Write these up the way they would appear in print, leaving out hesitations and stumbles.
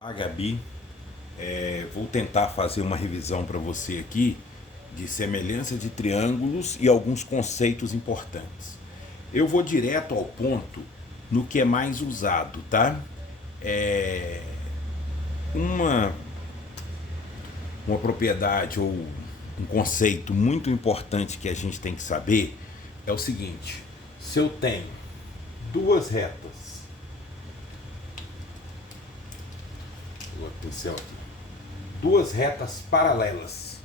Gabi, vou tentar fazer uma revisão para você aqui de semelhança de triângulos e alguns conceitos importantes. Eu vou direto ao ponto no que é mais usado, tá? É, uma, uma propriedade ou um conceito muito importante que a gente tem que saber é o seguinte: se eu tenho duas retas, vou pincel aqui, duas retas paralelas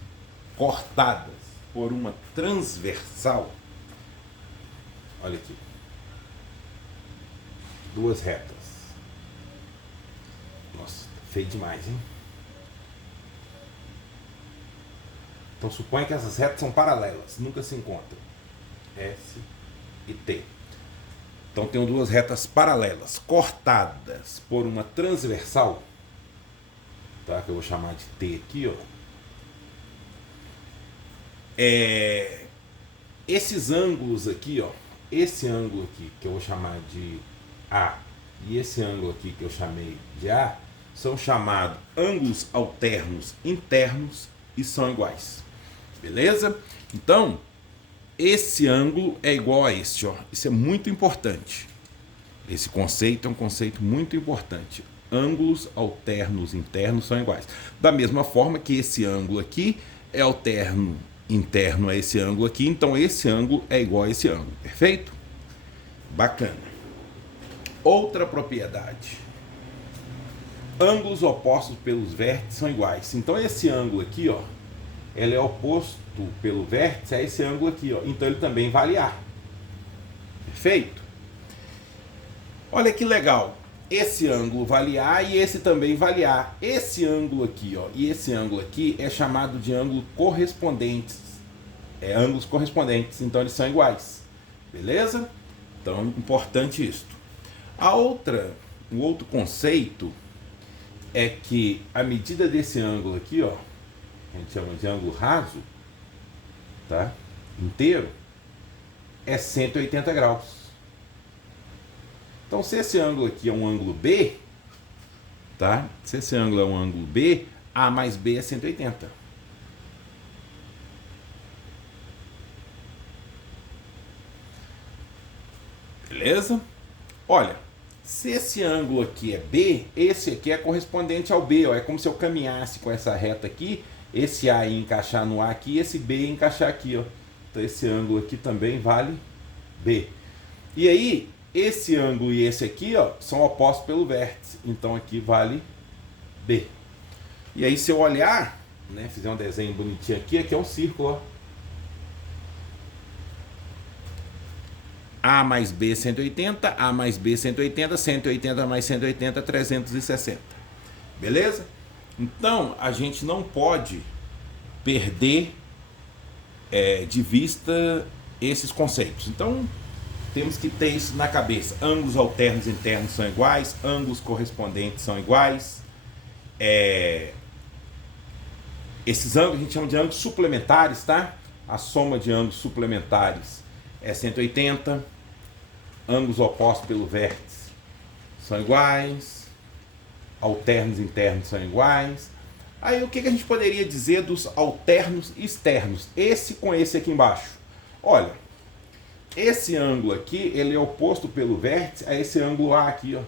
cortadas por uma transversal. Olha aqui, duas retas. Nossa, feio demais, hein? Então suponha que essas retas são paralelas, nunca se encontram. S e T. Então tenho duas retas paralelas cortadas por uma transversal, tá? Que eu vou chamar de T aqui, ó. Esses ângulos aqui, ó, esse ângulo aqui que eu vou chamar de A e esse ângulo aqui que eu chamei de A são chamados ângulos alternos internos e são iguais. Beleza? Então, esse ângulo é igual a este, ó. Isso é muito importante. Esse conceito é um conceito muito importante. Ângulos alternos internos são iguais. Da mesma forma que esse ângulo aqui é alterno interno a esse ângulo aqui, então esse ângulo é igual a esse ângulo. Perfeito? Bacana. Outra propriedade. Ângulos opostos pelos vértices são iguais. Então esse ângulo aqui, ó, ele é oposto pelo vértice a esse ângulo aqui, ó. Então ele também vale A. Perfeito? Olha que legal. Esse ângulo vale A e esse também vale A. Esse ângulo aqui, ó, e esse ângulo aqui é chamado de ângulo correspondentes. É ângulos correspondentes, então eles são iguais. Beleza? Então, importante isso. O outro conceito é que a medida desse ângulo aqui, ó, a gente chama de ângulo raso, tá? Inteiro, é 180 graus. Então, se esse ângulo aqui é um ângulo B, tá? Se esse ângulo é um ângulo B, A mais B é 180. Beleza? Olha, se esse ângulo aqui é B, esse aqui é correspondente ao B, ó. É como se eu caminhasse com essa reta aqui, esse A ia encaixar no A aqui, esse B ia encaixar aqui, ó. Então esse ângulo aqui também vale B. E aí, esse ângulo e esse aqui, ó, são opostos pelo vértice. Então aqui vale B. E aí se eu olhar, né, fizer um desenho bonitinho aqui, aqui é um círculo, ó. A mais B 180, A mais B 180, 180 mais 180, 360. Beleza? Então a gente não pode perder de vista esses conceitos. Então temos que ter isso na cabeça. Ângulos alternos internos são iguais, ângulos correspondentes são iguais. Esses ângulos a gente chama de ângulos suplementares, tá? A soma de ângulos suplementares é 180. Ângulos opostos pelo vértice são iguais. Alternos internos são iguais. Aí o que a gente poderia dizer dos alternos externos? Esse com esse aqui embaixo. Olha, esse ângulo aqui, ele é oposto pelo vértice a esse ângulo A aqui, ó.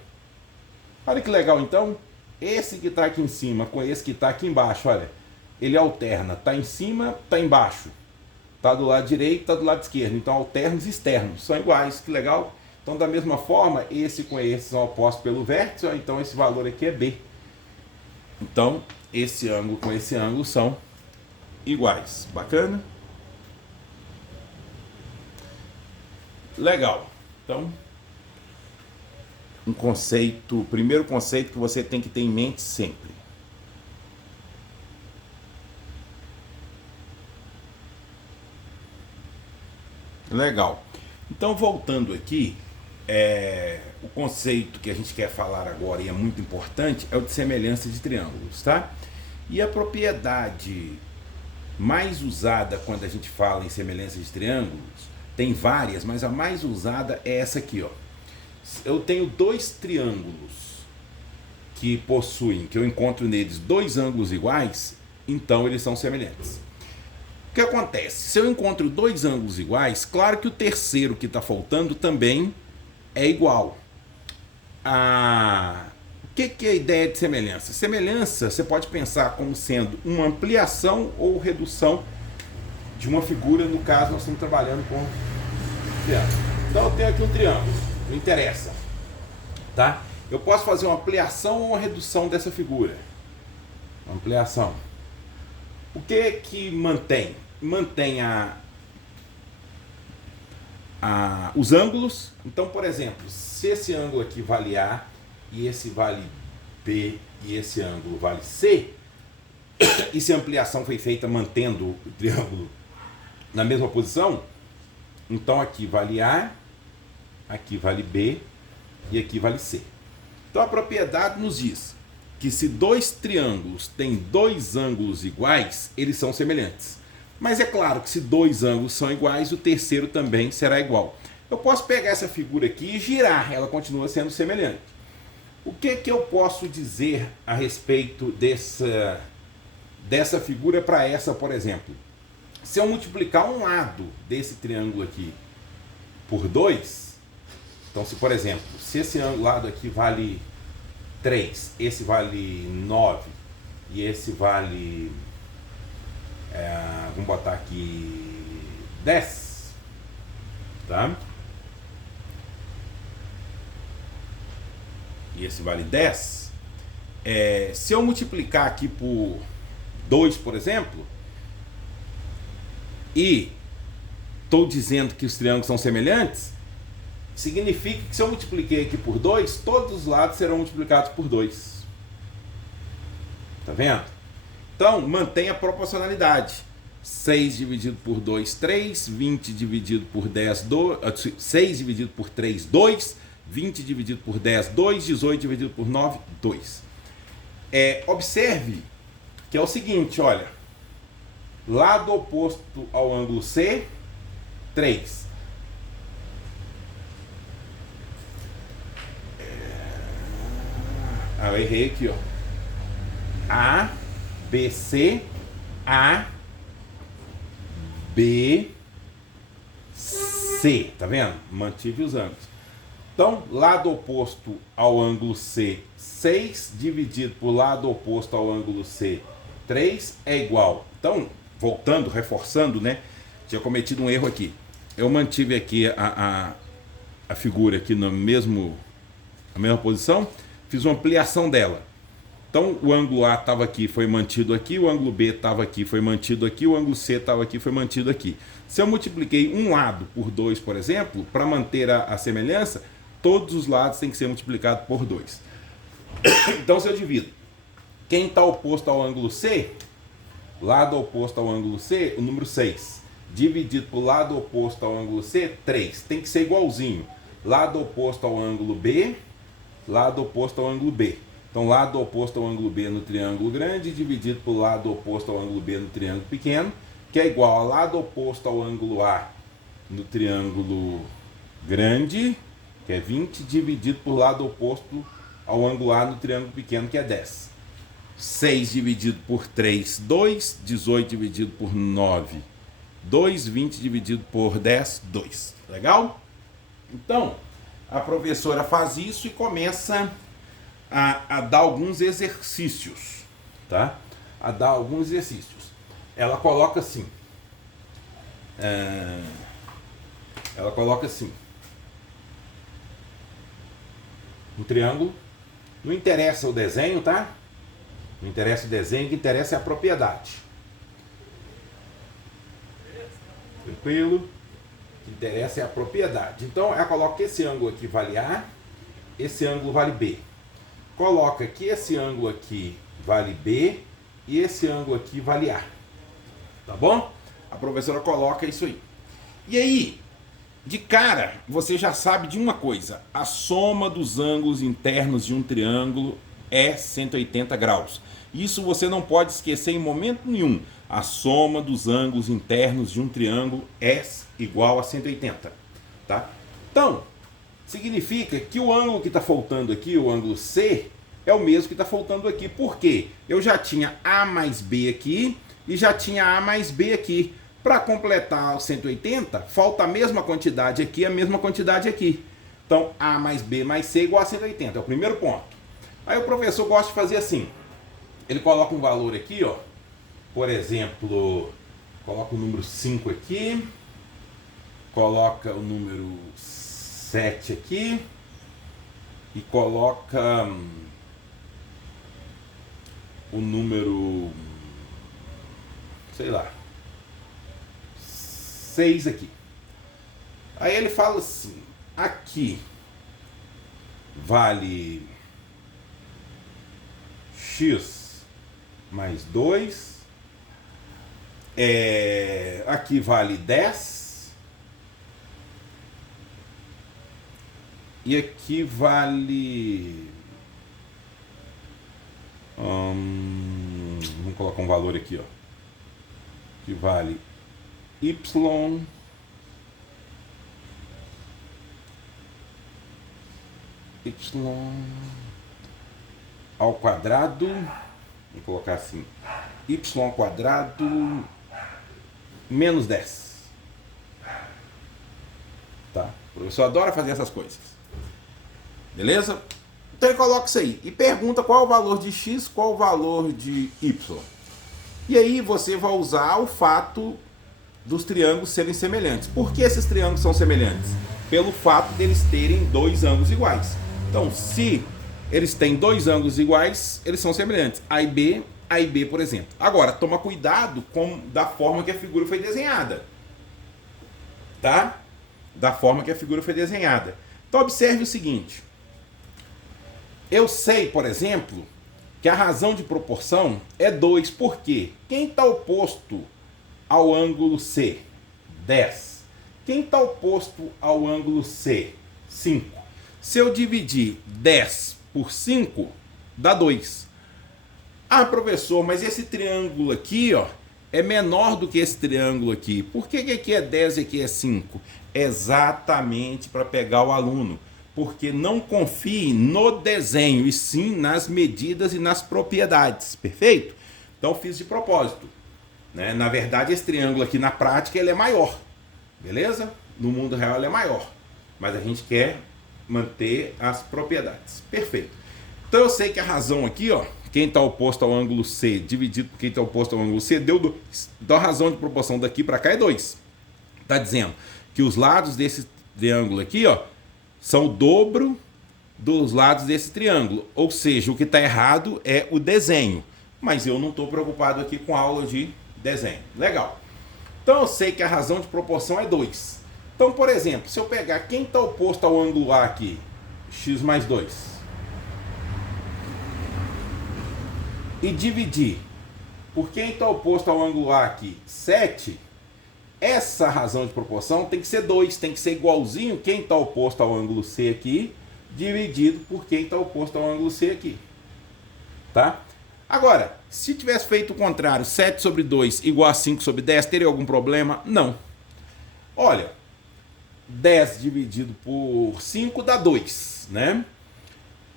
Olha que legal, então. Esse que está aqui em cima com esse que está aqui embaixo, olha. Ele alterna, está em cima, está embaixo. Está do lado direito, está do lado esquerdo. Então, alternos externos são iguais, que legal. Então, da mesma forma, esse com esse são opostos pelo vértice, ó. Então esse valor aqui é B. Então, esse ângulo com esse ângulo são iguais. Bacana? Legal. Então, o primeiro conceito que você tem que ter em mente sempre. Legal. Então, voltando aqui, o conceito que a gente quer falar agora e é muito importante é o de semelhança de triângulos, tá? E a propriedade mais usada quando a gente fala em semelhança de triângulos, tem várias, mas a mais usada é essa aqui, ó. Eu tenho dois triângulos que possuem, que eu encontro neles dois ângulos iguais, então eles são semelhantes. O que acontece? Se eu encontro dois ângulos iguais, claro que o terceiro que está faltando também é igual. O que é a ideia de semelhança? Semelhança você pode pensar como sendo uma ampliação ou redução de uma figura. No caso, nós estamos trabalhando com triângulo. Então eu tenho aqui um triângulo, não interessa, tá? Eu posso fazer uma ampliação ou uma redução dessa figura. Uma ampliação. O que mantém? Mantém os ângulos. Então, por exemplo, se esse ângulo aqui vale A, e esse vale B, e esse ângulo vale C, e se a ampliação foi feita mantendo o triângulo na mesma posição, então aqui vale A, aqui vale B, e aqui vale C. Então a propriedade nos diz que se dois triângulos têm dois ângulos iguais, eles são semelhantes. Mas é claro que se dois ângulos são iguais, o terceiro também será igual. Eu posso pegar essa figura aqui e girar, ela continua sendo semelhante. O que eu posso dizer a respeito dessa figura para essa, por exemplo? Se eu multiplicar um lado desse triângulo aqui por 2, então se, por exemplo, se esse lado aqui vale 3, esse vale 9 e esse vale, vamos botar aqui 10, tá? E esse vale 10, se eu multiplicar aqui por 2, por exemplo, e estou dizendo que os triângulos são semelhantes, significa que se eu multipliquei aqui por 2, todos os lados serão multiplicados por 2. Tá vendo? Então, mantém a proporcionalidade. 6 dividido por 2, 3. 20 dividido por 10, 2. 6 dividido por 3, 2. 20 dividido por 10, 2. 18 dividido por 9, 2. Observe que é o seguinte, olha. Lado oposto ao ângulo C, 3. Eu errei aqui, ó. A, B, C, A, B, C. Tá vendo? Mantive os ângulos. Então, lado oposto ao ângulo C, 6 dividido por lado oposto ao ângulo C, 3 é igual. Então, voltando, reforçando, né? Tinha cometido um erro aqui. Eu mantive aqui a figura aqui na mesma posição, fiz uma ampliação dela. Então, o ângulo A estava aqui, foi mantido aqui, o ângulo B estava aqui, foi mantido aqui, o ângulo C estava aqui, foi mantido aqui. Se eu multipliquei um lado por 2, por exemplo, para manter a semelhança, todos os lados têm que ser multiplicados por 2. Então, se eu divido quem está oposto ao ângulo C, lado oposto ao ângulo C, o número 6, dividido por lado oposto ao ângulo C, 3. Tem que ser igualzinho. Lado oposto ao ângulo B, lado oposto ao ângulo B. Então, lado oposto ao ângulo B no triângulo grande, dividido por lado oposto ao ângulo B no triângulo pequeno, que é igual a lado oposto ao ângulo A no triângulo grande, que é 20, dividido por lado oposto ao ângulo A no triângulo pequeno, que é 10. 6 dividido por 3, 2. 18 dividido por 9, 2. 20 dividido por 10, 2. Legal? Então, a professora faz isso e começa a dar alguns exercícios, tá? A dar alguns exercícios. Ela coloca assim. Um triângulo. Não interessa o desenho, tá? Não interessa o desenho, o que interessa é a propriedade. Tranquilo? O que interessa é a propriedade. Então, ela coloca que esse ângulo aqui vale A, esse ângulo vale B. Coloca que esse ângulo aqui vale B e esse ângulo aqui vale A. Tá bom? A professora coloca isso aí. E aí, de cara, você já sabe de uma coisa. A soma dos ângulos internos de um triângulo é 180 graus. Isso você não pode esquecer em momento nenhum. A soma dos ângulos internos de um triângulo é igual a 180. Tá? Então, significa que o ângulo que está faltando aqui, o ângulo C, é o mesmo que está faltando aqui. Por quê? Eu já tinha A mais B aqui e já tinha A mais B aqui. Para completar os 180, falta a mesma quantidade aqui e a mesma quantidade aqui. Então, A mais B mais C igual a 180. É o primeiro ponto. Aí o professor gosta de fazer assim. Ele coloca um valor aqui, ó. Por exemplo, coloca o número 5 aqui. Coloca o número 7 aqui. E coloca o número, sei lá, 6 aqui. Aí ele fala assim, aqui vale x mais 2, aqui vale 10 e aqui vale vamos colocar um valor aqui, ó, que vale y ao quadrado, vou colocar assim, y ao quadrado menos 10. Tá? O professor adora fazer essas coisas. Beleza? Então ele coloca isso aí e pergunta qual é o valor de x, qual é o valor de y. E aí você vai usar o fato dos triângulos serem semelhantes. Por que esses triângulos são semelhantes? Pelo fato deles terem dois ângulos iguais. Então, se eles têm dois ângulos iguais, eles são semelhantes. A e B, por exemplo. Agora, toma cuidado da forma que a figura foi desenhada. Tá? Da forma que a figura foi desenhada. Então, observe o seguinte. Eu sei, por exemplo, que a razão de proporção é 2. Por quê? Quem está oposto ao ângulo C? 10. Quem está oposto ao ângulo C? 5. Se eu dividir 10 por 5, dá 2. Ah, professor, mas esse triângulo aqui, ó, é menor do que esse triângulo aqui. Por que aqui é 10 e aqui é 5? Exatamente para pegar o aluno. Porque não confie no desenho, e sim nas medidas e nas propriedades. Perfeito? Então fiz de propósito. Né? Na verdade, esse triângulo aqui na prática ele é maior. Beleza? No mundo real ele é maior. Mas a gente quer manter as propriedades. Perfeito. Então eu sei que a razão aqui, ó, quem está oposto ao ângulo C dividido por quem está oposto ao ângulo C deu 2. Então a razão de proporção daqui para cá é 2. Está dizendo que os lados desse triângulo aqui, ó, são o dobro dos lados desse triângulo. Ou seja, o que está errado é o desenho. Mas eu não estou preocupado aqui com a aula de desenho. Legal. Então eu sei que a razão de proporção é 2. Então, por exemplo, se eu pegar quem está oposto ao ângulo A aqui, x mais 2, e dividir por quem está oposto ao ângulo A aqui, 7, essa razão de proporção tem que ser 2, tem que ser igualzinho quem está oposto ao ângulo C aqui, dividido por quem está oposto ao ângulo C aqui. Tá? Agora, se tivesse feito o contrário, 7 sobre 2 igual a 5 sobre 10, teria algum problema? Não. Olha, 10 dividido por 5 dá 2, né?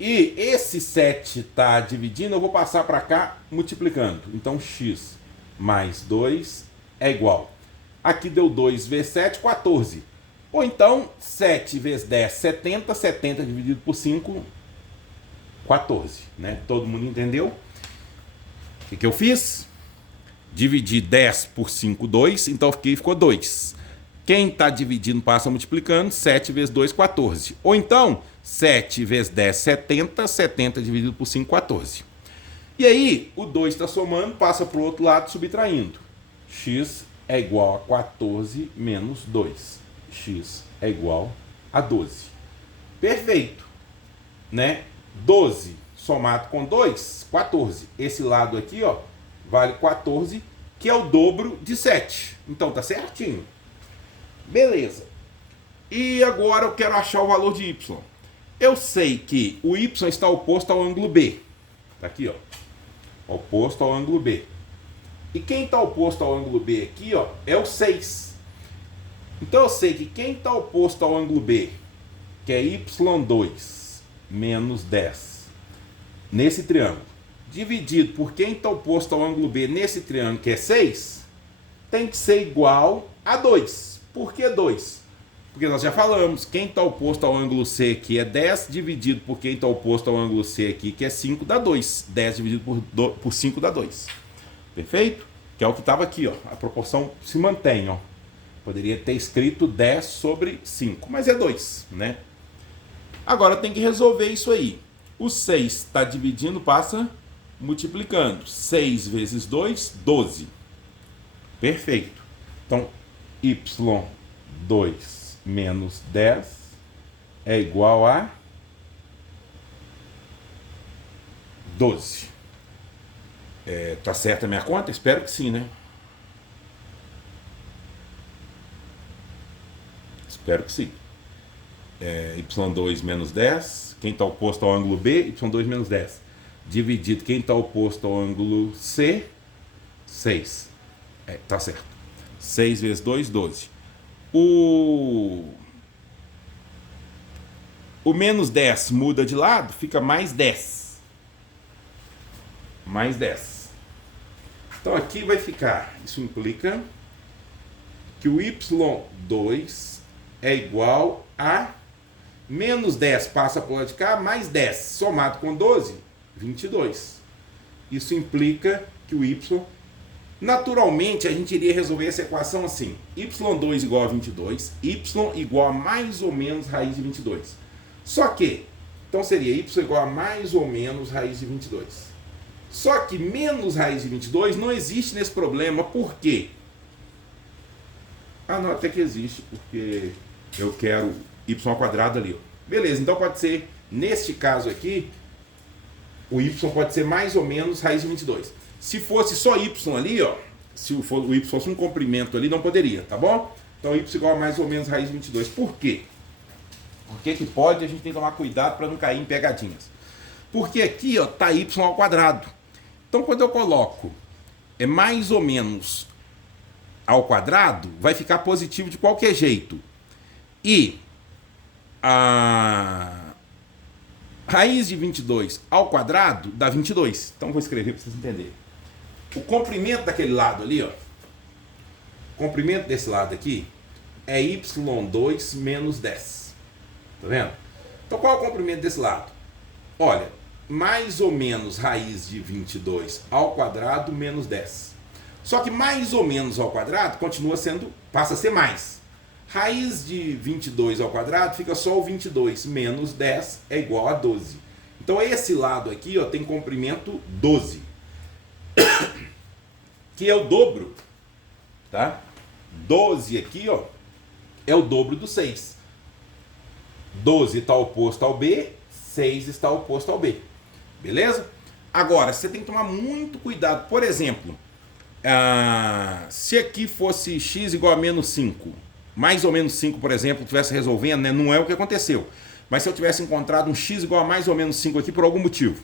E esse 7 está dividindo, eu vou passar para cá multiplicando. Então, x mais 2 é igual. Aqui deu 2 vezes 7, 14. Ou então, 7 vezes 10, 70. 70 dividido por 5, 14. Né? Todo mundo entendeu? O que eu fiz? Dividi 10 por 5, 2. Então, aqui ficou 2. Quem está dividindo passa multiplicando. 7 vezes 2, 14. Ou então, 7 vezes 10, 70. 70 dividido por 5, 14. E aí, o 2 está somando, passa para o outro lado, subtraindo. X é igual a 14 menos 2. X é igual a 12. Perfeito. Né? 12 somado com 2, 14. Esse lado aqui, ó, vale 14, que é o dobro de 7. Então tá certinho. Beleza. E agora eu quero achar o valor de y. Eu sei que o y está oposto ao ângulo B. Tá aqui, ó. Oposto ao ângulo B. E quem está oposto ao ângulo B aqui, ó, é o 6. Então eu sei que quem está oposto ao ângulo B, que é y2 menos 10, nesse triângulo, dividido por quem está oposto ao ângulo B nesse triângulo, que é 6, tem que ser igual a 2. Por que 2? Porque nós já falamos, quem está oposto ao ângulo C aqui é 10, dividido por quem está oposto ao ângulo C aqui, que é 5, dá 2. 10 dividido por 5 dá 2. Perfeito? Que é o que estava aqui, ó. A proporção se mantém, ó. Poderia ter escrito 10 sobre 5, mas é 2, né? Agora tem que resolver isso aí. O 6 está dividindo, passa multiplicando. 6 vezes 2, 12. Perfeito. Então, y2 menos 10 é igual a 12. Tá certa a minha conta? Espero que sim, né? Espero que sim. Y2 menos 10. Quem está oposto ao ângulo B, Y2 menos 10. Dividido quem está oposto ao ângulo C, 6. Tá certo. 6 vezes 2, 12. O menos 10 muda de lado, fica mais 10. Mais 10. Então aqui vai ficar, isso implica que o y2 é igual a menos 10 passa para o lado de cá, mais 10 somado com 12, 22. Isso implica que o y, naturalmente a gente iria resolver essa equação assim, y2 igual a 22, y igual a mais ou menos raiz de 22. Só que, então seria y igual a mais ou menos raiz de 22. Só que menos raiz de 22 não existe nesse problema, por quê? Ah, não, até que existe, porque eu quero y ao quadrado ali, ó. Beleza, então pode ser, neste caso aqui, o y pode ser mais ou menos raiz de 22. Se fosse só y ali, ó, se o y fosse um comprimento ali, não poderia, tá bom? Então y igual a mais ou menos raiz de 22. Por quê? Por que que pode? A gente tem que tomar cuidado para não cair em pegadinhas. Porque aqui, ó, tá y ao quadrado. Então quando eu coloco mais ou menos ao quadrado, vai ficar positivo de qualquer jeito. E a raiz de 22 ao quadrado dá 22. Então vou escrever para vocês entenderem. O comprimento daquele lado ali, ó, o comprimento desse lado aqui é y2 menos 10. Tá vendo? Então qual é o comprimento desse lado? Olha, mais ou menos raiz de 22 ao quadrado menos 10. Só que mais ou menos ao quadrado continua sendo, passa a ser mais. Raiz de 22 ao quadrado fica só o 22, menos 10 é igual a 12. Então esse lado aqui, ó, tem comprimento 12, que é o dobro, tá? 12 aqui, ó, é o dobro do 6. 12 está oposto ao B, 6 está oposto ao B. Beleza? Agora, você tem que tomar muito cuidado. Por exemplo, se aqui fosse x igual a menos 5, mais ou menos 5, por exemplo, estivesse resolvendo, né? Não é o que aconteceu. Mas se eu tivesse encontrado um x igual a mais ou menos 5 aqui por algum motivo,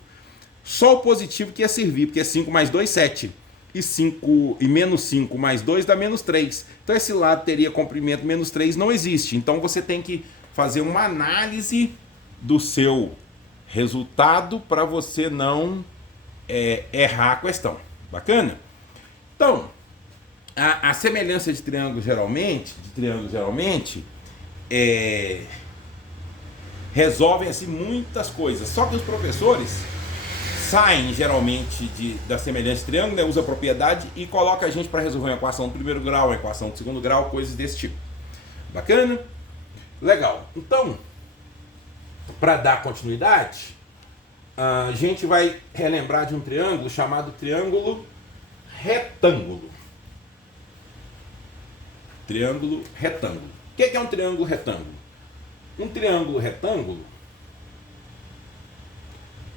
só o positivo que ia servir, porque 5 mais 2, 7. E menos 5 mais 2 dá menos 3. Então esse lado teria comprimento menos 3, não existe. Então você tem que fazer uma análise do seu resultado para você não errar a questão. Bacana? Então, a semelhança de triângulos geralmente resolvem assim muitas coisas. Só que os professores saem geralmente da semelhança de triângulo, né, usa a propriedade e coloca a gente para resolver uma equação do primeiro grau, uma equação do segundo grau, coisas desse tipo. Bacana? Legal. Então, para dar continuidade, a gente vai relembrar de um triângulo chamado triângulo retângulo. Triângulo retângulo. O que é um triângulo retângulo? Um triângulo retângulo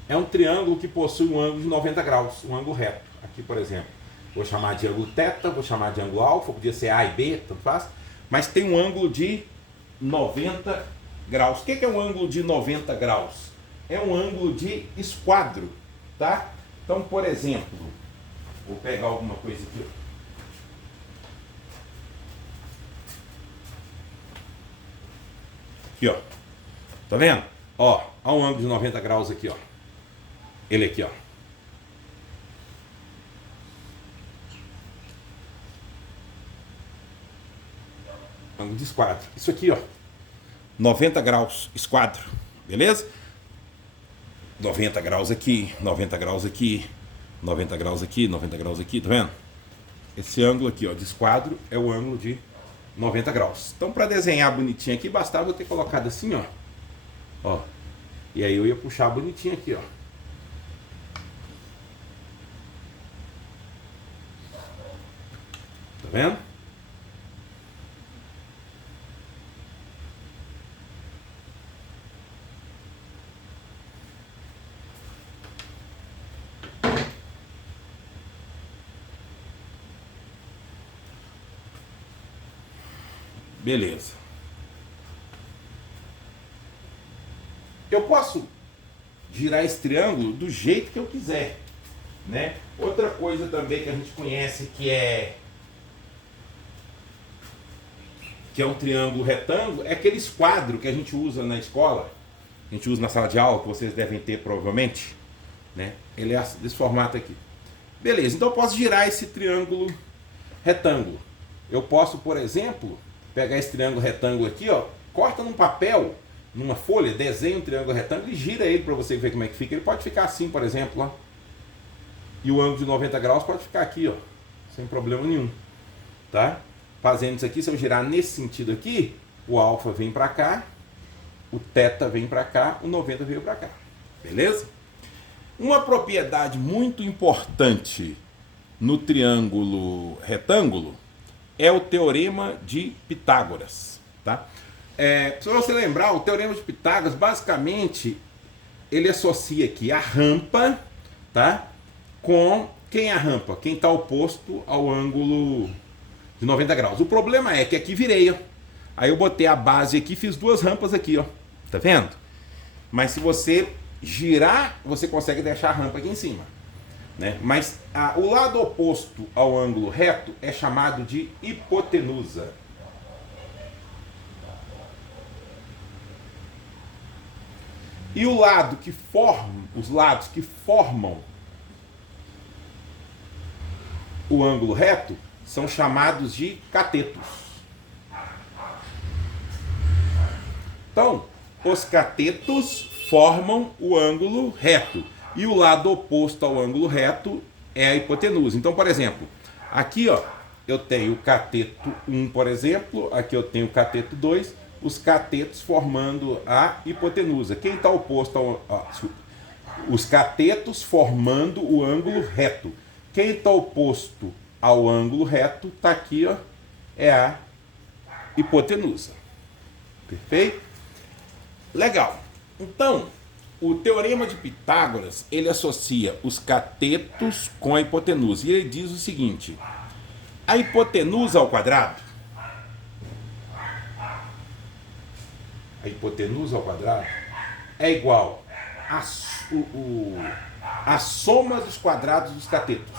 é um triângulo que possui um ângulo de 90 graus, um ângulo reto. Aqui, por exemplo, vou chamar de ângulo θ, vou chamar de ângulo alfa, podia ser A e B, tanto faz, mas tem um ângulo de 90 graus. O que é um ângulo de 90 graus? É um ângulo de esquadro, tá? Então, por exemplo, vou pegar alguma coisa aqui. Aqui, ó. Tá vendo? Ó um ângulo de 90 graus aqui, ó. ele aqui, ó. Ângulo de esquadro. Isso aqui, ó. 90 graus esquadro. Beleza? 90 graus aqui, 90 graus aqui, 90 graus aqui, 90 graus aqui, tá vendo? Esse ângulo aqui, ó, de esquadro é o ângulo de 90 graus. Então, para desenhar bonitinho aqui, bastava eu ter colocado assim, ó. Ó. E aí eu ia puxar bonitinho aqui, ó. Tá vendo? Beleza. Eu posso girar esse triângulo do jeito que eu quiser, né? Outra coisa também que a gente conhece que é um triângulo retângulo é aquele esquadro que a gente usa na escola, a gente usa na sala de aula, que vocês devem ter provavelmente, né? Ele é desse formato aqui. Beleza, então eu posso girar esse triângulo retângulo. Eu posso, por exemplo, pegar esse triângulo retângulo aqui, ó, corta num papel, numa folha, desenha um triângulo retângulo e gira ele para você ver como é que fica. Ele pode ficar assim, por exemplo, ó. E o ângulo de 90 graus pode ficar aqui, ó, sem problema nenhum, tá? Fazendo isso aqui, se eu girar nesse sentido aqui, o alfa vem para cá, o θ vem para cá, o 90 veio para cá. Beleza? Uma propriedade muito importante no triângulo retângulo é o teorema de Pitágoras, tá? Se você lembrar, o teorema de Pitágoras, basicamente, ele associa aqui a rampa, tá? Com quem é a rampa? Quem está oposto ao ângulo de 90 graus. O problema é que aqui virei, ó. Aí eu botei a base aqui e fiz duas rampas aqui, ó. Tá vendo? Mas se você girar, você consegue deixar a rampa aqui em cima, né? Mas o lado oposto ao ângulo reto é chamado de hipotenusa. E o lado que forma, os lados que formam o ângulo reto são chamados de catetos. Então, os catetos formam o ângulo reto. E o lado oposto ao ângulo reto é a hipotenusa. Então, por exemplo, aqui, ó, eu tenho o cateto 1, por exemplo, aqui eu tenho o cateto 2, os catetos formando a hipotenusa. Quem está oposto ao... os catetos formando o ângulo reto. Quem está oposto ao ângulo reto está aqui, ó, é a hipotenusa. Perfeito? Legal. Então, o teorema de Pitágoras, ele associa os catetos com a hipotenusa. E ele diz o seguinte: a hipotenusa ao quadrado, é igual a soma dos quadrados dos catetos.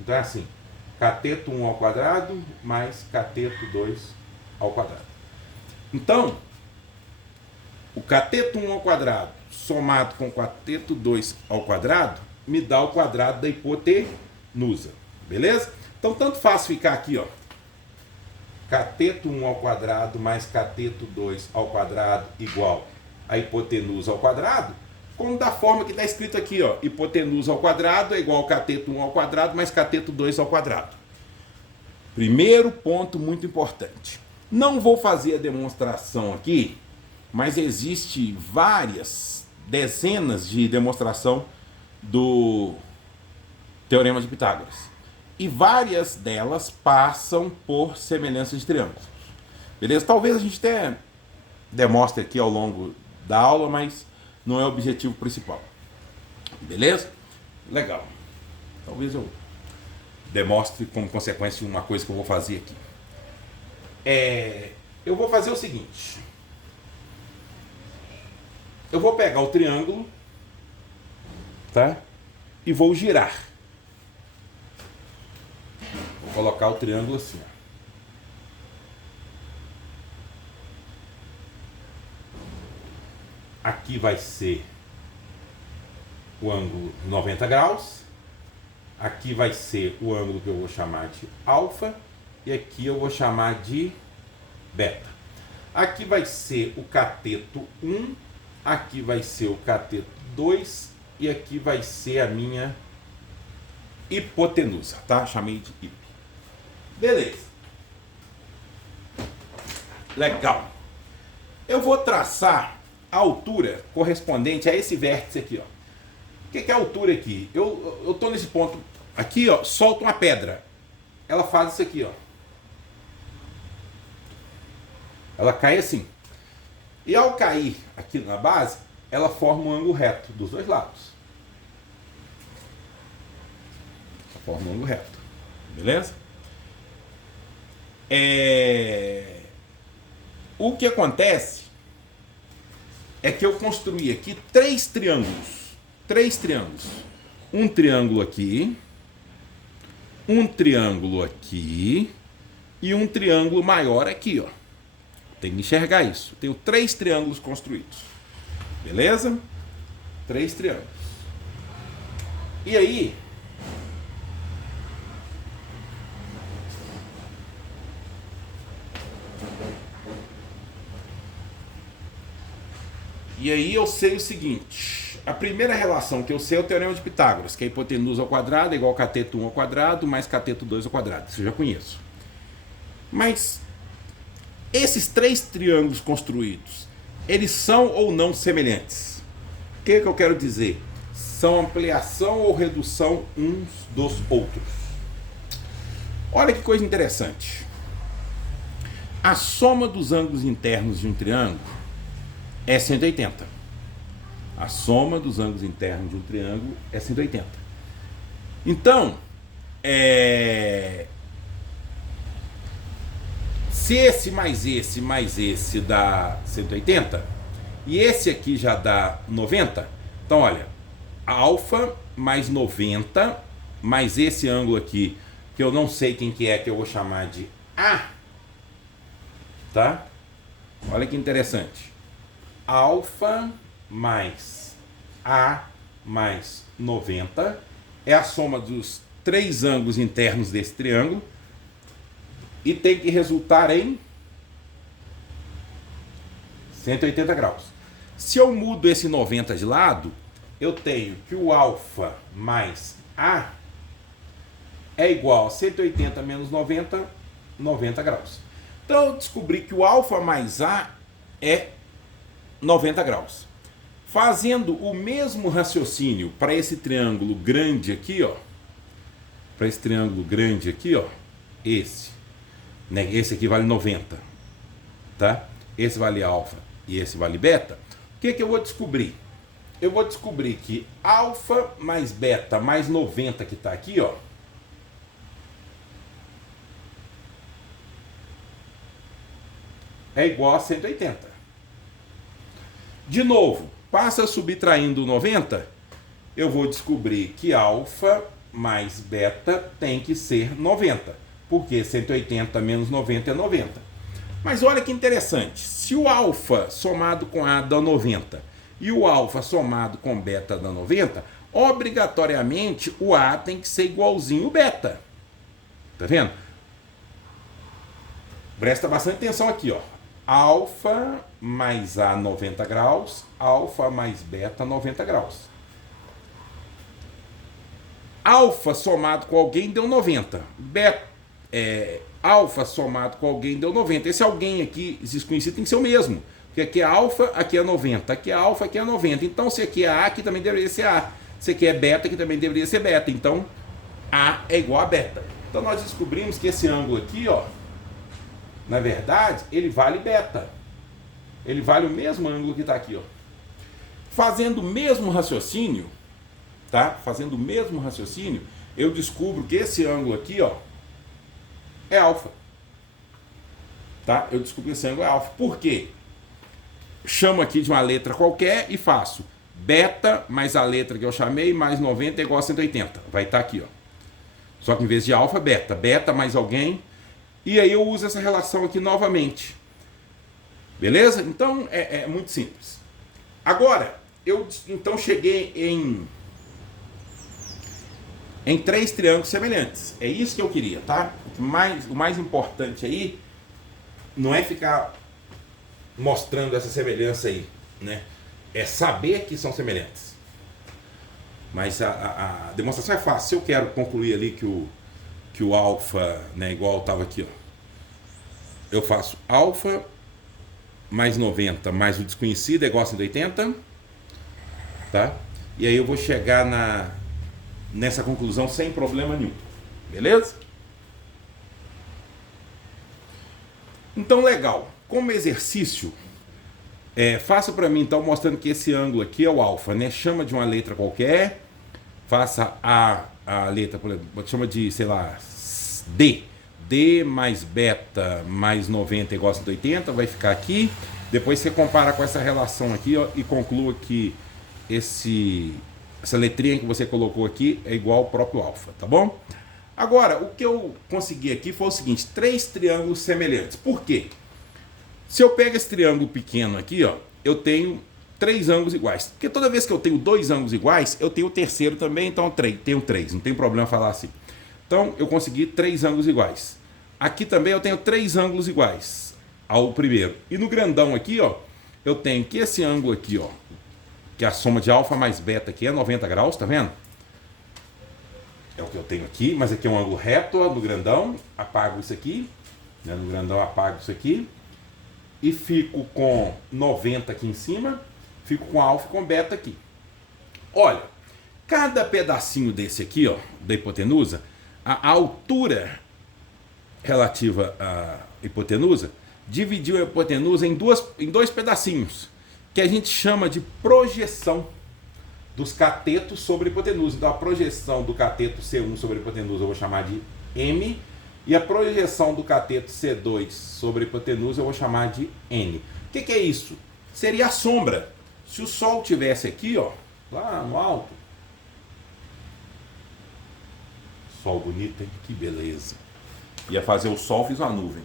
Então é assim, cateto 1 ao quadrado mais cateto 2 ao quadrado. Então, o cateto 1 ao quadrado somado com o cateto 2 ao quadrado me dá o quadrado da hipotenusa. Beleza? Então, tanto faz ficar aqui, ó, cateto 1 ao quadrado mais cateto 2 ao quadrado igual a hipotenusa ao quadrado, como da forma que está escrito aqui, ó, hipotenusa ao quadrado é igual a cateto 1 ao quadrado mais cateto 2 ao quadrado. Primeiro ponto muito importante. Não vou fazer a demonstração aqui, mas existe dezenas de demonstração do teorema de Pitágoras. E várias delas passam por semelhança de triângulos. Beleza? Talvez a gente até demonstre aqui ao longo da aula, mas não é o objetivo principal. Beleza? Legal. Talvez eu demonstre como consequência uma coisa que eu vou fazer aqui. Eu vou fazer o seguinte. Eu vou pegar o triângulo, tá? E vou girar. Vou colocar o triângulo assim, ó. Aqui vai ser o ângulo 90 graus. Aqui vai ser o ângulo que eu vou chamar de alfa. E aqui eu vou chamar de beta. Aqui vai ser o cateto 1. Aqui vai ser o cateto 2. E aqui vai ser a minha hipotenusa, tá? Chamei de hip. Beleza. Legal. Eu vou traçar a altura correspondente a esse vértice aqui, ó. O que é a altura aqui? Eu tô nesse ponto aqui, ó, solto uma pedra. Ela faz isso aqui, ó. Ela cai assim. E ao cair aqui na base, ela forma um ângulo reto dos dois lados. Ela forma um ângulo reto. Beleza? O que acontece é que eu construí aqui três triângulos. Um triângulo aqui, um triângulo aqui e um triângulo maior aqui, ó. Tem que enxergar isso. Tenho três triângulos construídos. Beleza? Três triângulos. E aí, eu sei o seguinte. A primeira relação que eu sei é o Teorema de Pitágoras, que é a hipotenusa ao quadrado é igual a cateto 1 ao quadrado mais cateto 2 ao quadrado. Isso eu já conheço. Mas esses três triângulos construídos, eles são ou não semelhantes? O que eu quero dizer? São ampliação ou redução uns dos outros. Olha que coisa interessante. A soma dos ângulos internos de um triângulo é 180. A soma dos ângulos internos de um triângulo é 180. Então, se esse mais esse dá 180, e esse aqui já dá 90, então olha, alfa mais 90, mais esse ângulo aqui, que eu não sei quem que eu vou chamar de A, tá? Olha que interessante. Alfa mais A mais 90 é a soma dos três ângulos internos desse triângulo e tem que resultar em 180 graus. Se eu mudo esse 90 de lado, eu tenho que o alfa mais A é igual a 180 menos 90, 90 graus. Então eu descobri que o alfa mais A é 90 graus. Fazendo o mesmo raciocínio para esse triângulo grande aqui, ó. Para esse triângulo grande aqui, ó. Esse. Né? Esse aqui vale 90. Tá? Esse vale alfa e esse vale beta. O que eu vou descobrir? Eu vou descobrir que alfa mais beta mais 90 que está aqui, ó. É igual a 180. De novo, passa subtraindo 90, eu vou descobrir que alfa mais beta tem que ser 90, porque 180 menos 90 é 90. Mas olha que interessante, se o alfa somado com A dá 90 e o alfa somado com beta dá 90, obrigatoriamente o A tem que ser igualzinho ao beta. Tá vendo? Presta bastante atenção aqui, ó. Alfa mais A 90 graus, alfa mais beta 90 graus. Alfa somado com alguém deu 90. Alfa somado com alguém deu 90. Esse alguém aqui, esse desconhecido, tem que ser o mesmo. Porque aqui é alfa, aqui é 90. Aqui é alfa, aqui é 90. Então, se aqui é A, aqui também deveria ser A. Se aqui é beta, aqui também deveria ser beta. Então, A é igual a beta. Então, nós descobrimos que esse ângulo aqui, ó, na verdade, ele vale beta. Ele vale o mesmo ângulo que está aqui, ó. Fazendo o mesmo raciocínio, tá? Fazendo o mesmo raciocínio, eu descubro que esse ângulo aqui, ó, é alfa. Tá? Eu descobri que esse ângulo é alfa. Por quê? Chamo aqui de uma letra qualquer e faço beta mais a letra que eu chamei mais 90 é igual a 180. Vai estar aqui, ó. Só que em vez de alfa, beta. Beta mais alguém. E aí eu uso essa relação aqui novamente. Beleza? Então é muito simples. Agora, eu então cheguei em em 3 triângulos semelhantes. É isso que eu queria, tá? O mais importante aí não é ficar mostrando essa semelhança aí, né? É saber que são semelhantes. Mas a demonstração é fácil. Se eu quero concluir ali que o alfa, né, igual estava aqui, ó, eu faço alfa mais 90 mais o desconhecido é igual a 180, tá? E aí eu vou chegar nessa conclusão sem problema nenhum, beleza? Então, legal. Como exercício, faça para mim então mostrando que esse ângulo aqui é o alfa, né? Chama de uma letra qualquer, faça a letra, por exemplo, chama de, sei lá, D. D mais beta mais 90 igual a 180, vai ficar aqui. Depois você compara com essa relação aqui, ó, e conclua que essa letrinha que você colocou aqui é igual ao próprio alfa, tá bom? Agora, o que eu consegui aqui foi o seguinte: 3 triângulos semelhantes. Por quê? Se eu pego esse triângulo pequeno aqui, ó, eu tenho 3 ângulos iguais. Porque toda vez que eu tenho 2 ângulos iguais, eu tenho o terceiro também, então tenho 3. Não tem problema falar assim. Então, eu consegui 3 ângulos iguais. Aqui também eu tenho 3 ângulos iguais ao primeiro. E no grandão aqui, ó, eu tenho que esse ângulo aqui, ó, que é a soma de alfa mais beta aqui é 90 graus, tá vendo? É o que eu tenho aqui, mas aqui é um ângulo reto, ó, no grandão. Apago isso aqui, né, no grandão apago isso aqui. E fico com 90 aqui em cima, fico com alfa e com beta aqui. Olha, cada pedacinho desse aqui, ó, da hipotenusa, a altura relativa à hipotenusa dividiu a hipotenusa em 2 pedacinhos, que a gente chama de projeção dos catetos sobre a hipotenusa. Então a projeção do cateto C1 sobre a hipotenusa eu vou chamar de M, e a projeção do cateto C2 sobre a hipotenusa eu vou chamar de N. O que é isso? Seria a sombra. Se o Sol tivesse aqui, ó, lá no alto. Sol bonito, hein? Que beleza. Ia fazer o Sol, fiz uma nuvem.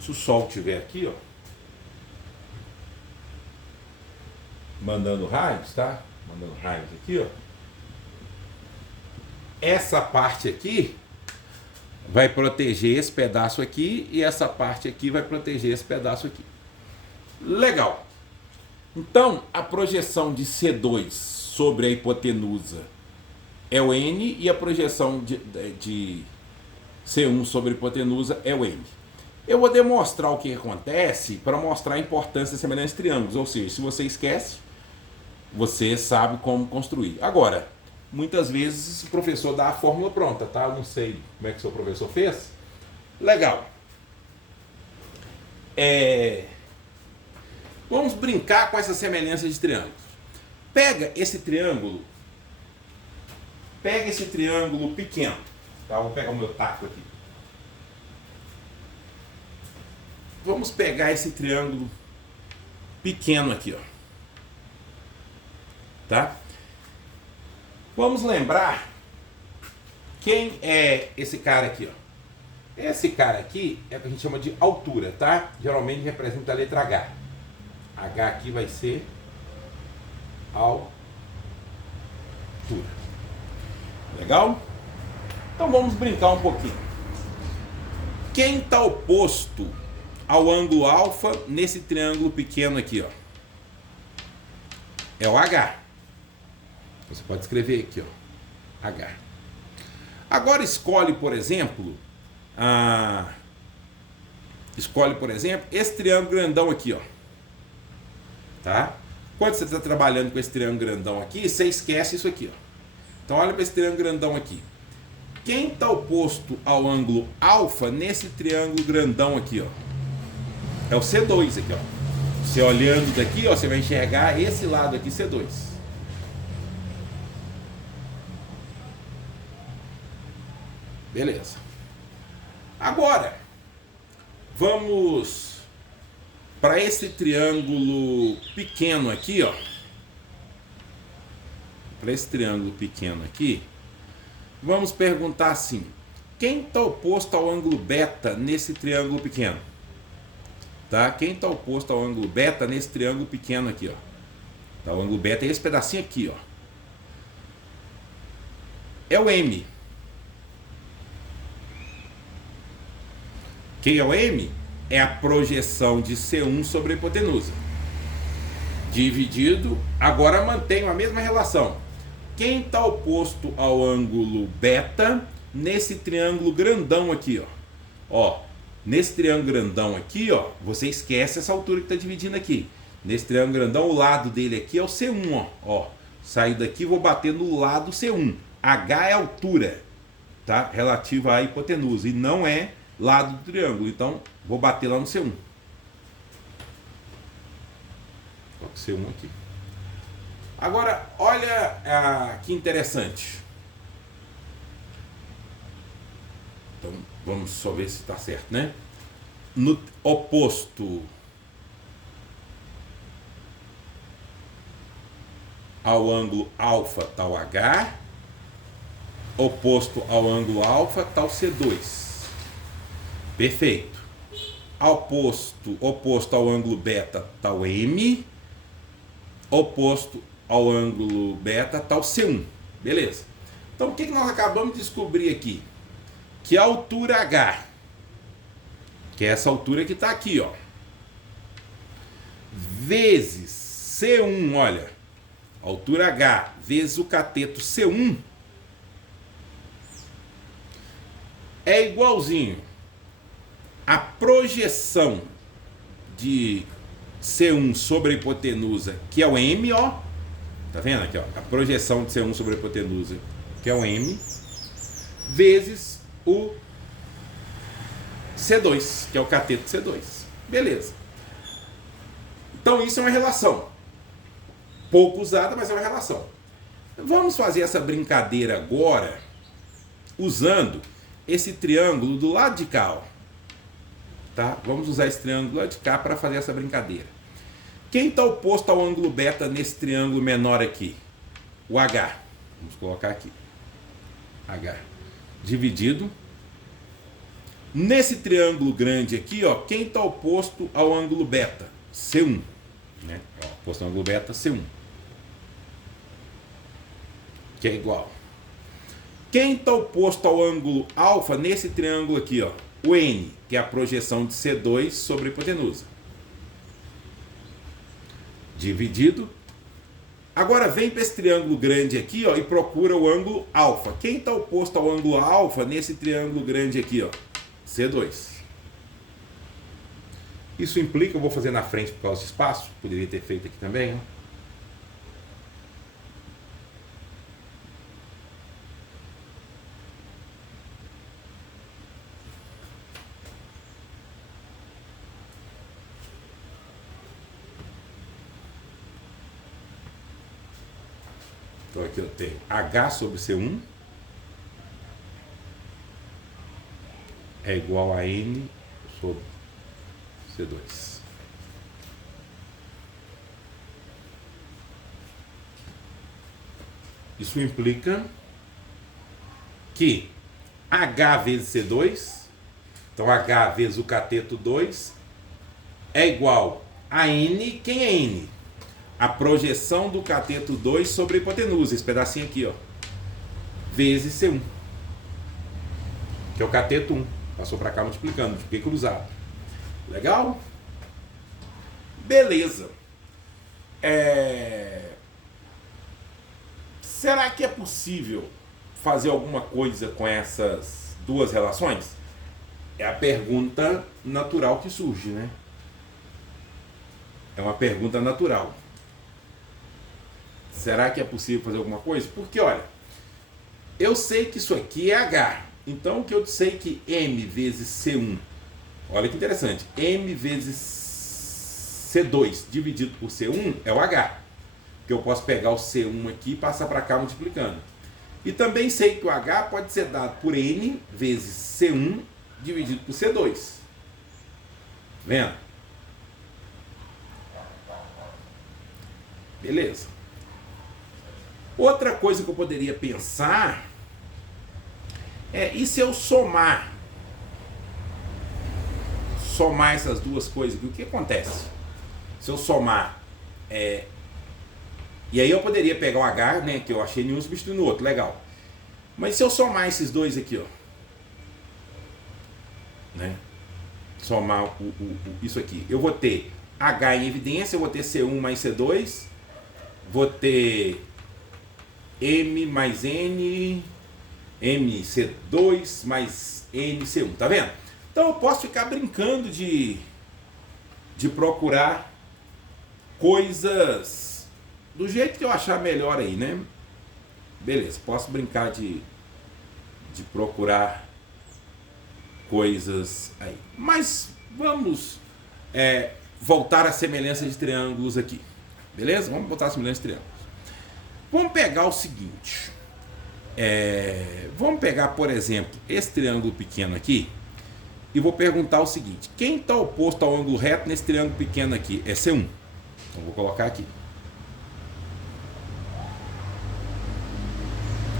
Se o Sol estiver aqui, ó, mandando raios, tá? Mandando raios aqui, ó. Essa parte aqui vai proteger esse pedaço aqui e essa parte aqui vai proteger esse pedaço aqui. Legal. Então, a projeção de C2 sobre a hipotenusa é o N e a projeção de C1 sobre a hipotenusa é o N. Eu vou demonstrar o que acontece para mostrar a importância da semelhança de triângulos. Ou seja, se você esquece, você sabe como construir. Agora, muitas vezes o professor dá a fórmula pronta, tá? Eu não sei como é que o seu professor fez. Legal. Vamos brincar com essa semelhança de triângulos. Pega esse triângulo pequeno. Tá? Vou pegar o meu taco aqui. Vamos pegar esse triângulo pequeno aqui, ó. Tá? Vamos lembrar quem é esse cara aqui, ó. Esse cara aqui é o que a gente chama de altura, tá? Geralmente representa a letra H. H aqui vai ser altura. Legal? Então vamos brincar um pouquinho. Quem está oposto ao ângulo alfa nesse triângulo pequeno aqui, ó? É o H. Você pode escrever aqui, ó, H. Agora escolhe, por exemplo, esse triângulo grandão aqui, ó. Tá? Quando você está trabalhando com esse triângulo grandão aqui, você esquece isso aqui, ó. Então olha para esse triângulo grandão aqui. Quem está oposto ao ângulo alfa nesse triângulo grandão aqui, ó? É o C2 aqui, ó. Você olhando daqui, ó, você vai enxergar esse lado aqui, C2. Beleza. Agora, vamos para esse triângulo pequeno aqui, ó. Para esse triângulo pequeno aqui, vamos perguntar assim: quem está oposto ao ângulo beta nesse triângulo pequeno? Tá? Quem está oposto ao ângulo beta nesse triângulo pequeno aqui, ó? Tá, o ângulo beta é esse pedacinho aqui, ó. É o M. Quem é o M? É a projeção de C1 sobre a hipotenusa. Dividido, agora mantenho a mesma relação. Quem está oposto ao ângulo beta nesse triângulo grandão aqui, ó. Ó, nesse triângulo grandão aqui, ó, você esquece essa altura que está dividindo aqui. Nesse triângulo grandão, o lado dele aqui é o C1, ó. Ó, saio daqui e vou bater no lado C1. H é altura, tá? Relativa à hipotenusa e não é lado do triângulo. Então, vou bater lá no C1. Coloco C1 aqui. Agora, olha que interessante. Então, vamos só ver se está certo, né? No oposto ao ângulo alfa está o H. Oposto ao ângulo alfa está o C2. Perfeito. Oposto ao ângulo beta está o M. Oposto ao ângulo beta está o C1. Beleza. Então o que nós acabamos de descobrir aqui? Que a altura H, que é essa altura que está aqui, ó, vezes C1, olha, altura H vezes o cateto C1 é igualzinho a projeção de C1 sobre a hipotenusa, que é o M, ó. Tá vendo aqui, ó? A projeção de C1 sobre a hipotenusa, que é o M, vezes o C2, que é o cateto C2. Beleza. Então isso é uma relação. Pouco usada, mas é uma relação. Vamos fazer essa brincadeira agora usando esse triângulo do lado de cá, ó. Tá? Vamos usar esse triângulo do lado de cá para fazer essa brincadeira. Quem está oposto ao ângulo beta nesse triângulo menor aqui? O H. Vamos colocar aqui. H. Dividido. Nesse triângulo grande aqui, ó, quem está oposto ao ângulo beta? C1. Né? Ó, oposto ao ângulo beta, C1. Que é igual. Quem está oposto ao ângulo alfa nesse triângulo aqui, ó? O N, que é a projeção de C2 sobre a hipotenusa. Dividido. Agora vem para esse triângulo grande aqui, ó, e procura o ângulo alfa. Quem está oposto ao ângulo alfa nesse triângulo grande aqui, ó? C2. Isso implica, eu vou fazer na frente por causa de espaço, poderia ter feito aqui também, ó. Então aqui eu tenho H sobre C1 é igual a N sobre C2. Isso implica que H vezes C2, então H vezes o cateto 2, é igual a N. Quem é N? A projeção do cateto 2 sobre a hipotenusa, esse pedacinho aqui, ó, vezes C1, que é o cateto 1. Passou para cá multiplicando, fiquei cruzado. Legal? Beleza. Será que é possível fazer alguma coisa com essas duas relações? É a pergunta natural que surge, né? É uma pergunta natural. Será que é possível fazer alguma coisa? Porque, olha, eu sei que isso aqui é H. Então, que eu sei que M vezes C1, olha que interessante, M vezes C2 dividido por C1 é o H. Que eu posso pegar o C1 aqui e passar para cá multiplicando. E também sei que o H pode ser dado por N vezes C1 dividido por C2. Vendo? Beleza. Outra coisa que eu poderia pensar é, e se eu somar essas duas coisas aqui, o que acontece? Se eu somar E aí eu poderia pegar o H, né, que eu achei em um, substituir no outro, legal. Mas se eu somar esses dois aqui, ó, né, somar isso aqui, eu vou ter H em evidência, eu vou ter C1 mais C2, vou ter M mais N, MC2 mais NC1, tá vendo? Então eu posso ficar brincando de procurar coisas do jeito que eu achar melhor aí, né? Beleza, posso brincar de procurar coisas aí. Mas vamos voltar à semelhança de triângulos aqui. Beleza? Vamos voltar à semelhança de triângulos. Vamos pegar o seguinte. Vamos pegar, por exemplo, esse triângulo pequeno aqui e vou perguntar o seguinte: quem está oposto ao ângulo reto nesse triângulo pequeno aqui? É C1. Então vou colocar aqui.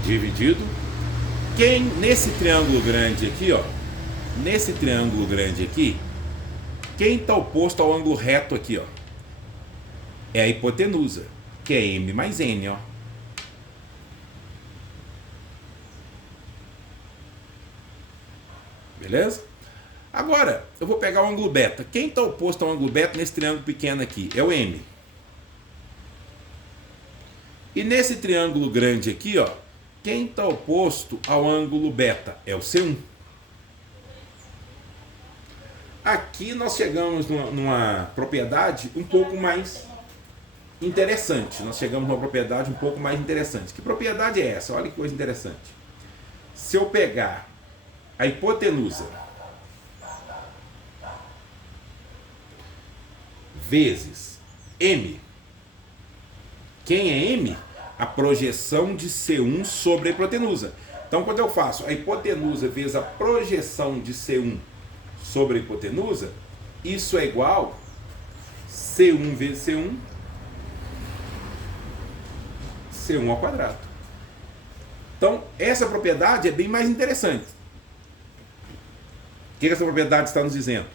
Dividido. Quem nesse triângulo grande aqui, ó, nesse triângulo grande aqui, quem está oposto ao ângulo reto aqui, ó, é a hipotenusa, que é M mais N, ó. Beleza? Agora, eu vou pegar o ângulo beta. Quem está oposto ao ângulo beta nesse triângulo pequeno aqui? É o M. E nesse triângulo grande aqui, ó, quem está oposto ao ângulo beta? É o C1. Aqui nós chegamos numa propriedade um pouco mais interessante. Nós chegamos numa propriedade um pouco mais interessante. Que propriedade é essa? Olha que coisa interessante. Se eu pegar a hipotenusa vezes M. Quem é M? A projeção de C1 sobre a hipotenusa. Então, quando eu faço a hipotenusa vezes a projeção de C1 sobre a hipotenusa, isso é igual C1 vezes C1, C1 ao quadrado. Então, essa propriedade é bem mais interessante. O que essa propriedade está nos dizendo?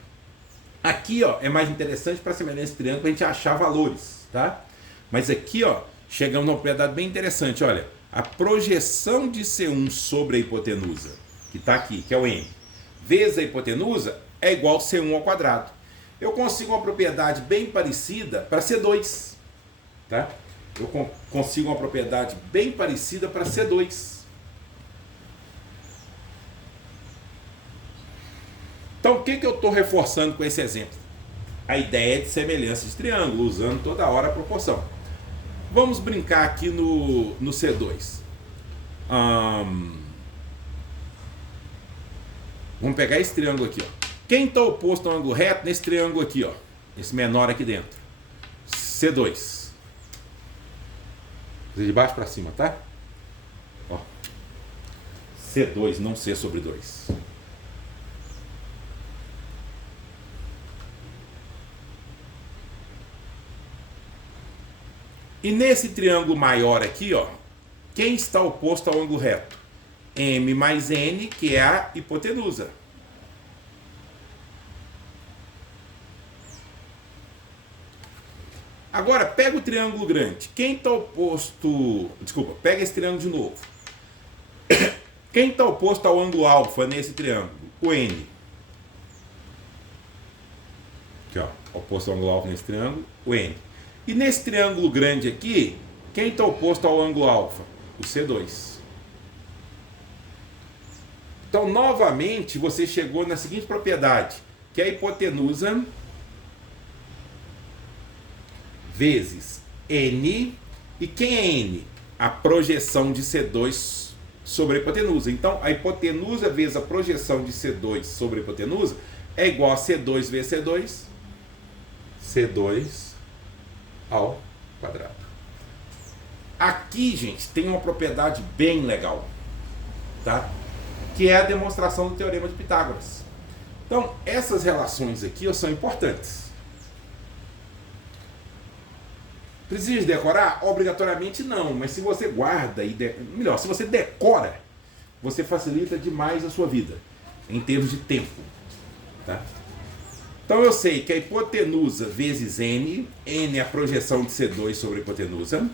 Aqui, ó, é mais interessante para a semelhança de triângulo para a gente achar valores, tá? Mas aqui, ó, chegamos numa propriedade bem interessante, olha. A projeção de C1 sobre a hipotenusa, que está aqui, que é o M, vezes a hipotenusa, é igual a C1 ao quadrado. Eu consigo uma propriedade bem parecida para C2, tá? Eu consigo uma propriedade bem parecida para C2. Então, o que eu estou reforçando com esse exemplo? A ideia de semelhança de triângulo, usando toda hora a proporção. Vamos brincar aqui no C2. Vamos pegar esse triângulo aqui, ó. Quem está oposto ao ângulo reto nesse triângulo aqui, ó? Esse menor aqui dentro. C2. De baixo para cima, tá? Ó. C2, não C sobre 2. E nesse triângulo maior aqui, ó, quem está oposto ao ângulo reto? M mais N, que é a hipotenusa. Agora, pega o triângulo grande. Quem está oposto... Desculpa, pega esse triângulo de novo. Quem está oposto ao ângulo alfa nesse triângulo? O N. Aqui, ó, oposto ao ângulo alfa nesse triângulo, o N. E nesse triângulo grande aqui, quem está oposto ao ângulo alfa? O C2. Então, novamente, você chegou na seguinte propriedade, que é a hipotenusa vezes N. E quem é N? A projeção de C2 sobre a hipotenusa. Então, a hipotenusa vezes a projeção de C2 sobre a hipotenusa é igual a C2 vezes C2, C2 ao quadrado. Aqui, gente, tem uma propriedade bem legal, tá? Que é a demonstração do Teorema de Pitágoras. Então, essas relações aqui são importantes. Precisa decorar? Obrigatoriamente não, mas se você guarda melhor, se você decora, você facilita demais a sua vida, em termos de tempo, tá? Então eu sei que a hipotenusa vezes N, N é a projeção de C2 sobre a hipotenusa,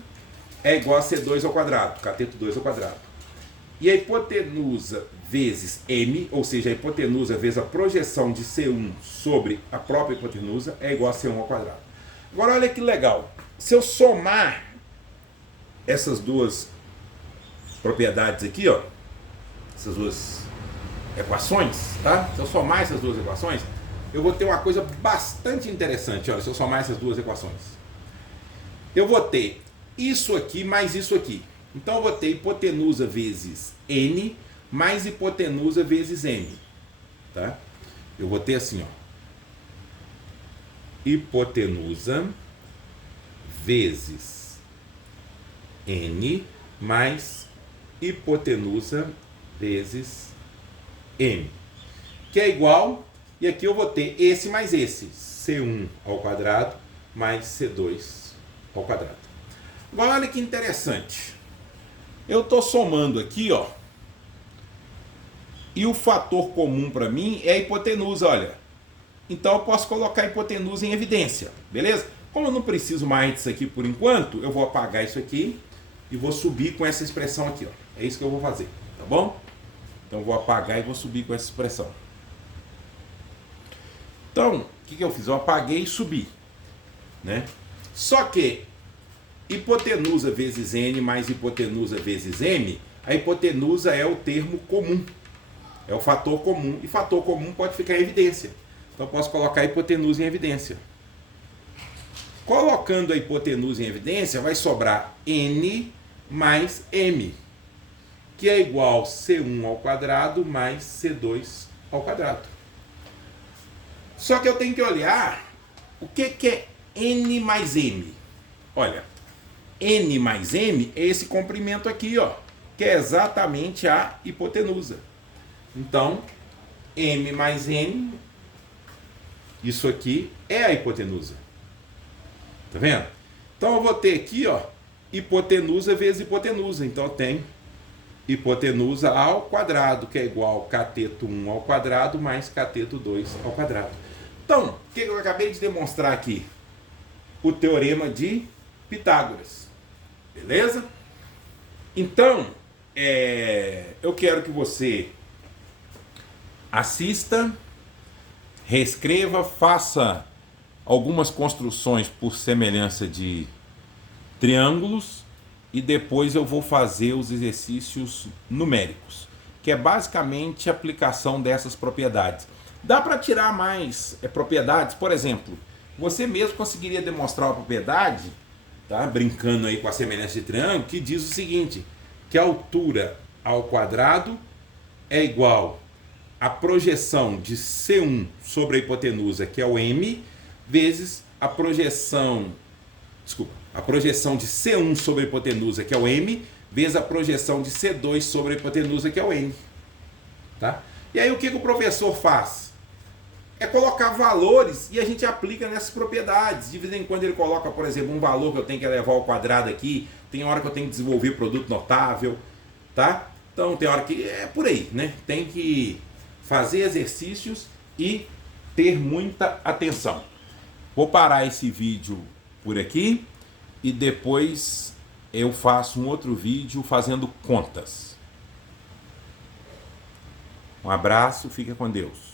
é igual a C2 ao quadrado, cateto 2 ao quadrado. E a hipotenusa vezes M, ou seja, a hipotenusa vezes a projeção de C1 sobre a própria hipotenusa é igual a C1 ao quadrado. Agora olha que legal, se eu somar essas duas propriedades aqui, ó, essas duas equações, tá? Se eu somar essas duas equações, eu vou ter uma coisa bastante interessante. Olha, se eu somar essas duas equações, eu vou ter isso aqui mais isso aqui. Então eu vou ter hipotenusa vezes N mais hipotenusa vezes M, tá? Eu vou ter assim, ó, hipotenusa vezes N mais hipotenusa vezes M, que é igual, e aqui eu vou ter esse mais esse, C1 ao quadrado mais C2 ao quadrado. Agora olha que interessante, eu estou somando aqui, ó, e o fator comum para mim é a hipotenusa, olha. Então eu posso colocar a hipotenusa em evidência, beleza? Como eu não preciso mais disso aqui por enquanto, eu vou apagar isso aqui e vou subir com essa expressão aqui, ó. É isso que eu vou fazer, tá bom? Então eu vou apagar e vou subir com essa expressão. Então, o que eu fiz? Eu apaguei e subi, né? Só que hipotenusa vezes N mais hipotenusa vezes M, a hipotenusa é o termo comum, é o fator comum, e fator comum pode ficar em evidência. Então eu posso colocar a hipotenusa em evidência. Colocando a hipotenusa em evidência, vai sobrar N mais M, que é igual a C1 ao quadrado mais C2 ao quadrado. Só que eu tenho que olhar o que é N mais M. Olha, N mais M é esse comprimento aqui, ó, que é exatamente a hipotenusa. Então, M mais N, isso aqui é a hipotenusa. Tá vendo? Então eu vou ter aqui, ó, hipotenusa vezes hipotenusa. Então eu tenho hipotenusa ao quadrado, que é igual a cateto 1 ao quadrado mais cateto 2 ao quadrado. Então, o que eu acabei de demonstrar aqui? O teorema de Pitágoras. Beleza? Então, eu quero que você assista, reescreva, faça algumas construções por semelhança de triângulos e depois eu vou fazer os exercícios numéricos, que é basicamente a aplicação dessas propriedades. Dá para tirar mais propriedades, por exemplo, você mesmo conseguiria demonstrar uma propriedade, tá? Brincando aí com a semelhança de triângulo, que diz o seguinte, que a altura ao quadrado é igual à projeção de C1 sobre a hipotenusa, que é o M, vezes a projeção de C1 sobre a hipotenusa, que é o M, vezes a projeção de C2 sobre a hipotenusa, que é o N. Tá? E aí o que o professor faz? É colocar valores e a gente aplica nessas propriedades. De vez em quando ele coloca, por exemplo, um valor que eu tenho que elevar ao quadrado aqui, tem hora que eu tenho que desenvolver produto notável, tá? Então tem hora que é por aí, né? Tem que fazer exercícios e ter muita atenção. Vou parar esse vídeo por aqui e depois eu faço um outro vídeo fazendo contas. Um abraço, fica com Deus.